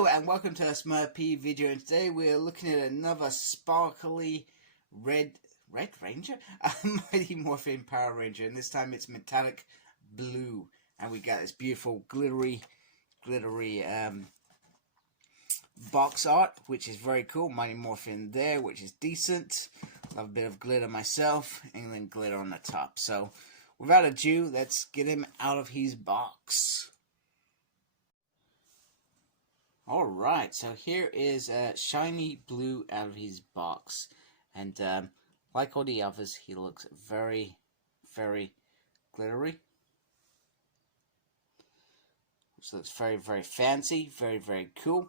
Hello and welcome to a Smurpy video, and today we're looking at another sparkly red ranger? Mighty Morphin Power Ranger, and this time it's metallic blue, and we got this beautiful glittery box art, which is very cool. Mighty Morphin there, which is decent. Love a bit of glitter myself, and then glitter on the top. So without ado, let's get him out of his box. Alright, so here is shiny blue out of his box, and like all the others, he looks very, very glittery. Which looks very, very fancy, very, very cool,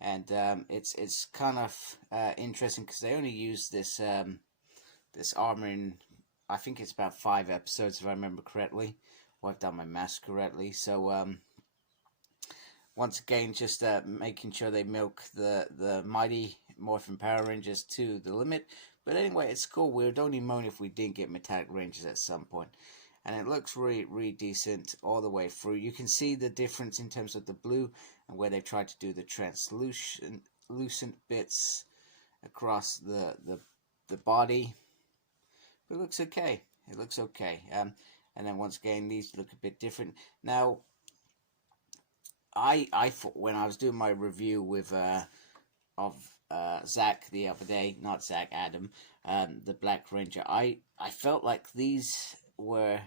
and it's kind of interesting because they only use this this armor in, I think it's about 5 episodes if I remember correctly, or I've done my math correctly. So once again, just making sure they milk the Mighty Morphin Power Rangers to the limit. But anyway, it's cool. We would only moan if we didn't get Metallic Rangers at some point. And it looks really, really decent all the way through. You can see the difference in terms of the blue and where they've tried to do the translucent bits across the body. But it looks okay. It looks okay. And then once again, these look a bit different. Now, I thought when I was doing my review with of Zach the other day, not Zach, Adam, the Black Ranger, I felt like these were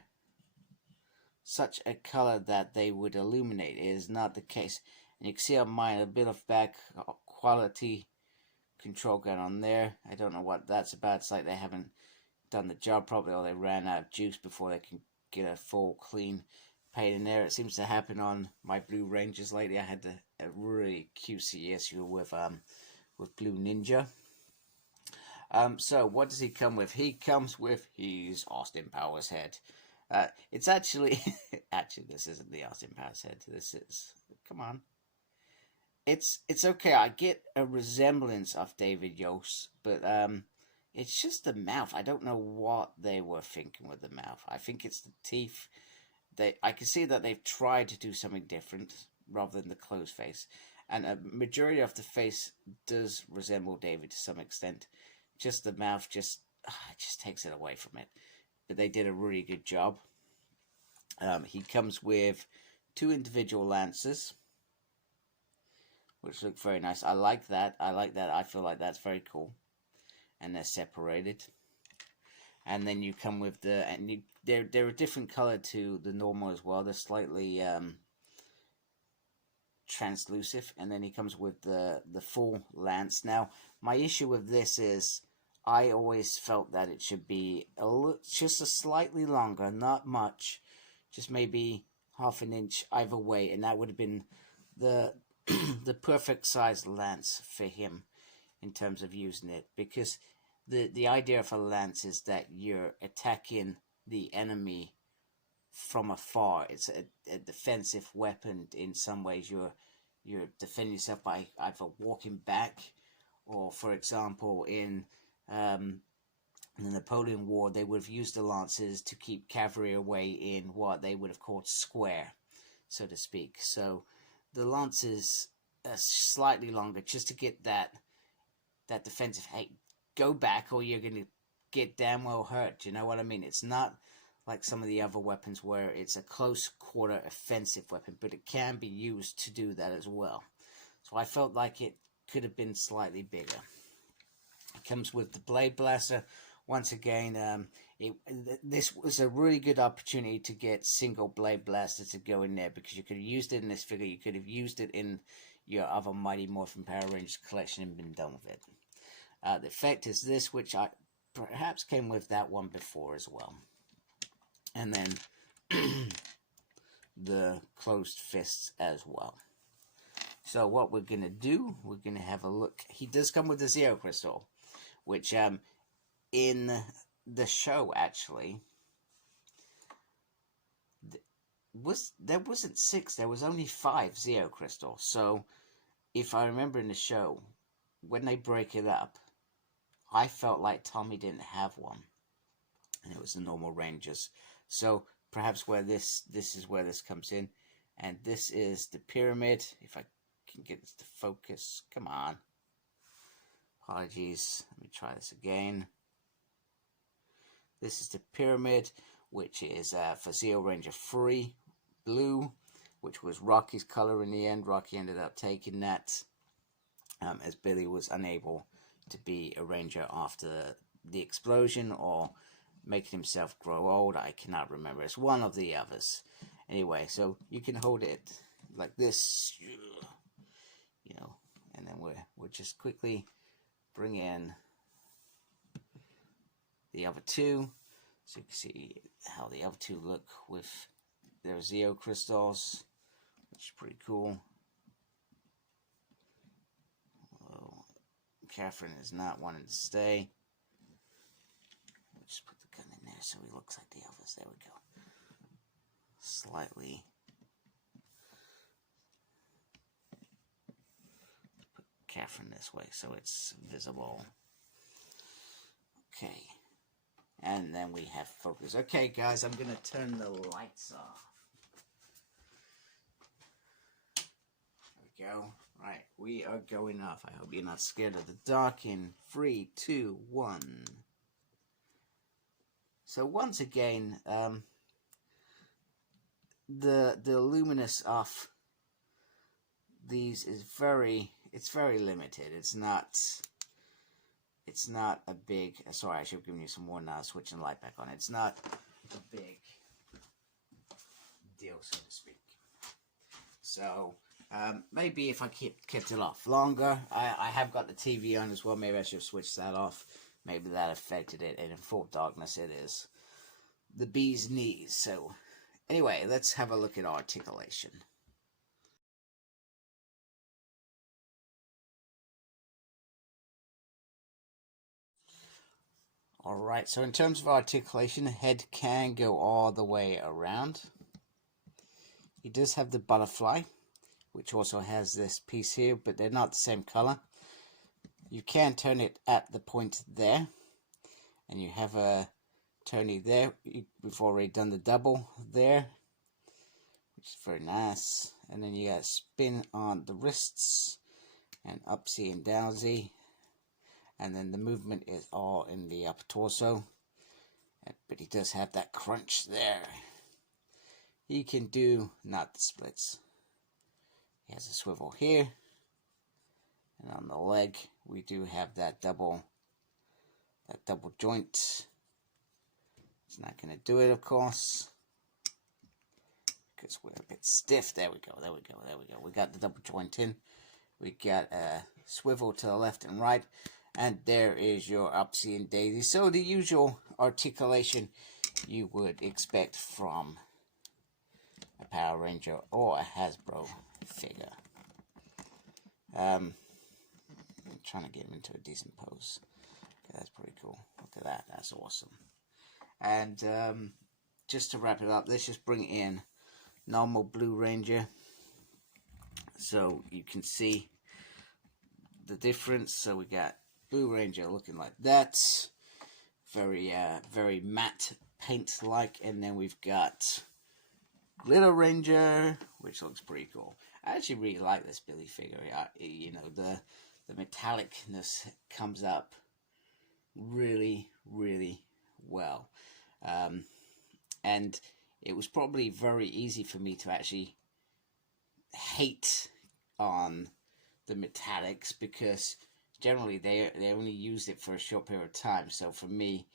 such a color that they would illuminate. It is not the case, and you can see on mine a bit of back quality control gun on there. I don't know what that's about. It's like they haven't done the job properly, or they ran out of juice before they can get a full clean paint in there. It seems to happen on my Blue Rangers lately. I had a really cutesy issue with Blue Ninja. So what does he come with? He comes with his Austin Powers head. It's actually this isn't the Austin Powers head. This is, come on. It's okay. I get a resemblance of David Yost, but it's just the mouth. I don't know what they were thinking with the mouth. I think it's the teeth. I can see that they've tried to do something different rather than the closed face, and a majority of the face does resemble David to some extent. Just the mouth just takes it away from it. But they did a really good job. He comes with 2 individual lances, which look very nice. I like that. I feel like that's very cool, and they're separated. And then you come with they're a different color to the normal as well. They're slightly translucent, and then he comes with the full lance. Now, my issue with this is I always felt that it should be just a slightly longer, not much, just maybe half an inch either way, and that would have been the the perfect size lance for him in terms of using it, because the idea of a lance is that you're attacking the enemy from afar. It's a defensive weapon in some ways. You're defending yourself by either walking back, or, for example, in the Napoleon War, they would have used the lances to keep cavalry away in what they would have called square, so to speak. So the lances are slightly longer, just to get that defensive, hey, go back or you're going to get damn well hurt. You know what I mean? It's not like some of the other weapons where it's a close quarter offensive weapon, but it can be used to do that as well. So I felt like it could have been slightly bigger. It comes with the Blade Blaster. Once again, this was a really good opportunity to get single Blade Blaster to go in there, because you could have used it in this figure, you could have used it in your other Mighty Morphin Power Rangers collection and been done with it. The effect is this, which I perhaps came with that one before as well. And then the closed fists as well. So what we're going to do, we're going to have a look. He does come with the Zeo Crystal, which in the show, actually, there wasn't 6, there was only 5 Zeo Crystal. So if I remember in the show, when they break it up, I felt like Tommy didn't have one, and it was the normal Rangers. So perhaps where this is where this comes in, and this is the pyramid. If I can get this to focus. Come on. Apologies. Let me try this again. This is the pyramid, which is for Zeo Ranger 3 blue, which was Rocky's color in the end. Rocky ended up taking that, as Billy was unable to be a ranger after the explosion or making himself grow old. I cannot remember. It's one of the others. Anyway, so you can hold it like this, you know, and then we'll just quickly bring in the other two, so you can see how the other two look with their Zeo Crystals, which is pretty cool. Well, Catherine is not wanting to stay. We'll just put the gun in there so he looks like the others. There we go. Slightly. Put Catherine this way so it's visible. Okay. And then we have focus. Okay, guys, I'm going to turn the lights off. There we go. Right, we are going off. I hope you're not scared of the dark. In 3, 2, 1. So once again, the luminous of these is very limited. It's not a big, sorry, I should have given you some more now, switching the light back on. It's not a big deal, so to speak. So, maybe if I kept it off longer, I have got the TV on as well, maybe I should have switched that off. Maybe that affected it, and in full darkness it is the bee's knees. So, anyway, let's have a look at articulation. Alright, so in terms of articulation, the head can go all the way around. He does have the butterfly, which also has this piece here, but they're not the same color. You can turn it at the point there, and you have a turny there. We've already done the double there, which is very nice. And then you got spin on the wrists, and upsy and downsy. And then the movement is all in the upper torso. But he does have that crunch there. He can do not the splits. He has a swivel here. And on the leg, we do have that double joint. It's not going to do it, of course, because we're a bit stiff. There we go, there we go, there we go. We got the double joint in. We got a swivel to the left and right. And there is your Upsy and Daisy. So the usual articulation you would expect from a Power Ranger or a Hasbro figure. I'm trying to get him into a decent pose. Okay, that's pretty cool. Look at that. That's awesome. And just to wrap it up, let's just bring in normal Blue Ranger so you can see the difference. So we got Blue Ranger looking like that, very matte paint-like, and then we've got Glitter Ranger, which looks pretty cool. I actually really like this Billy figure. You know, the metallicness comes up really well, and it was probably very easy for me to actually hate on the metallics because generally they only used it for a short period of time. So for me,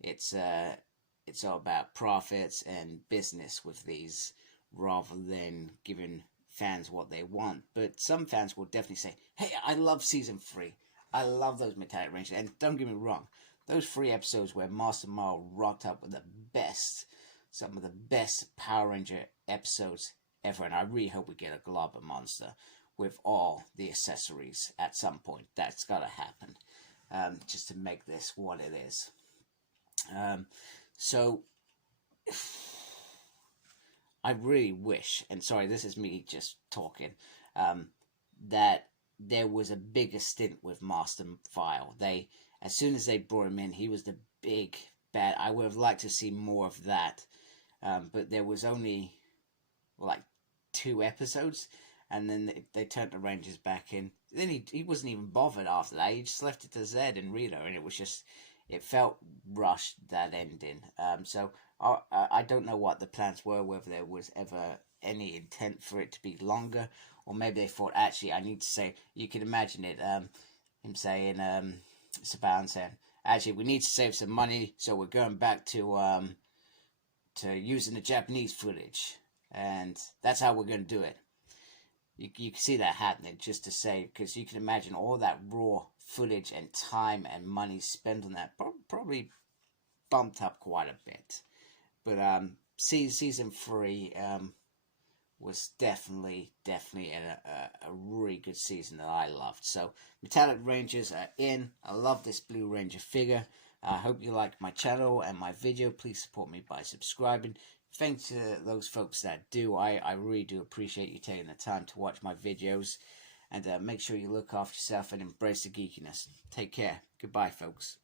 it's all about profits and business with these rather than giving fans what they want. But some fans will definitely say, hey, I love season 3. I love those Metallic Rangers. And don't get me wrong, those 3 episodes where Master Marl rocked up with the best, some of the best Power Ranger episodes ever. And I really hope we get a Globber Monster with all the accessories at some point. That's got to happen, just to make this what it is. So I really wish, and sorry, this is me just talking, that there was a bigger stint with Master File. As soon as they brought him in, he was the big bad. I would have liked to see more of that, but there was only like 2 episodes, and then they turned the Rangers back in. Then he wasn't even bothered after that. He just left it to Zed and Rito, and it was just, it felt rushed, that ending. So I don't know what the plans were, whether there was ever any intent for it to be longer, or maybe they thought, actually, I need to say, you can imagine it, him saying, Saban saying, actually, we need to save some money, so we're going back to using the Japanese footage, and that's how we're going to do it. You can see that happening, just to say, because you can imagine all that raw footage and time and money spent on that probably bumped up quite a bit. But season 3 was definitely a really good season that I loved. So Metallic Rangers are in. I love this Blue Ranger figure. I hope you like my channel and my video. Please support me by subscribing. Thanks to those folks that do. I really do appreciate you taking the time to watch my videos. And make sure you look after yourself and embrace the geekiness. Take care. Goodbye, folks.